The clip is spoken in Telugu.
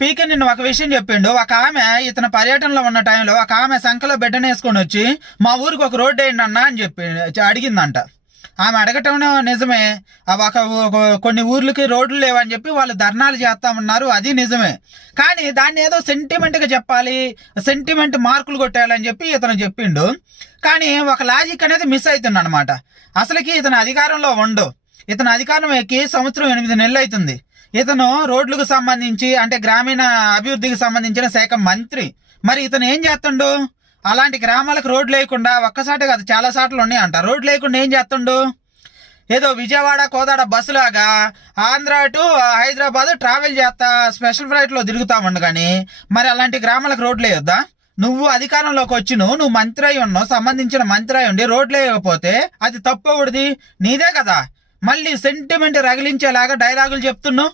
పీకే నిన్న ఒక విషయం చెప్పిండు. ఒక ఆమె ఇతను పర్యటనలో ఉన్న టైంలో ఒక ఆమె సంఖలో బిడ్డనేసుకొని వచ్చి మా ఊరికి ఒక రోడ్డు వేయండి అన్న అని చెప్పి అడిగిందంట. ఆమె అడగటం నిజమే. కొన్ని ఊర్లకి రోడ్లు లేవని చెప్పి వాళ్ళు ధర్నాలు చేస్తా ఉన్నారు, అది నిజమే. కానీ దాన్ని ఏదో సెంటిమెంట్గా చెప్పాలి, సెంటిమెంట్ మార్కులు కొట్టాలని చెప్పి ఇతను చెప్పిండు. కానీ ఒక లాజిక్ అనేది మిస్ అవుతుంది అనమాట. అసలుకి ఇతను అధికారంలో ఉండు. ఇతను అధికారం ఎక్కి సంవత్సరం 8 నెలలు అవుతుంది. ఇతను రోడ్లకు సంబంధించి అంటే గ్రామీణ అభివృద్ధికి సంబంధించిన శాఖ మంత్రి. మరి ఇతను ఏం చేస్తుండు? అలాంటి గ్రామాలకు రోడ్లు లేకుండా ఒక్కసారి కాదు చాలా సార్లు ఉన్నాయంట. రోడ్లు లేకుండా ఏం చేస్తుండు? ఏదో విజయవాడ కోదాడ బస్సులాగా ఆంధ్ర టు హైదరాబాద్ ట్రావెల్ చేస్తా స్పెషల్ ఫ్లైట్లో తిరుగుతామండు. కానీ మరి అలాంటి గ్రామాలకు రోడ్లు వేయొద్దా? నువ్వు అధికారంలోకి వచ్చి నువ్వు మంత్రి అయి ఉన్నావు, సంబంధించిన మంత్రి అయి ఉండి రోడ్లు వేయకపోతే అది తప్పకూడదు, నీదే కదా. మళ్ళీ సెంటిమెంట్ రగిలించేలాగా డైలాగులు చెప్తున్నావు.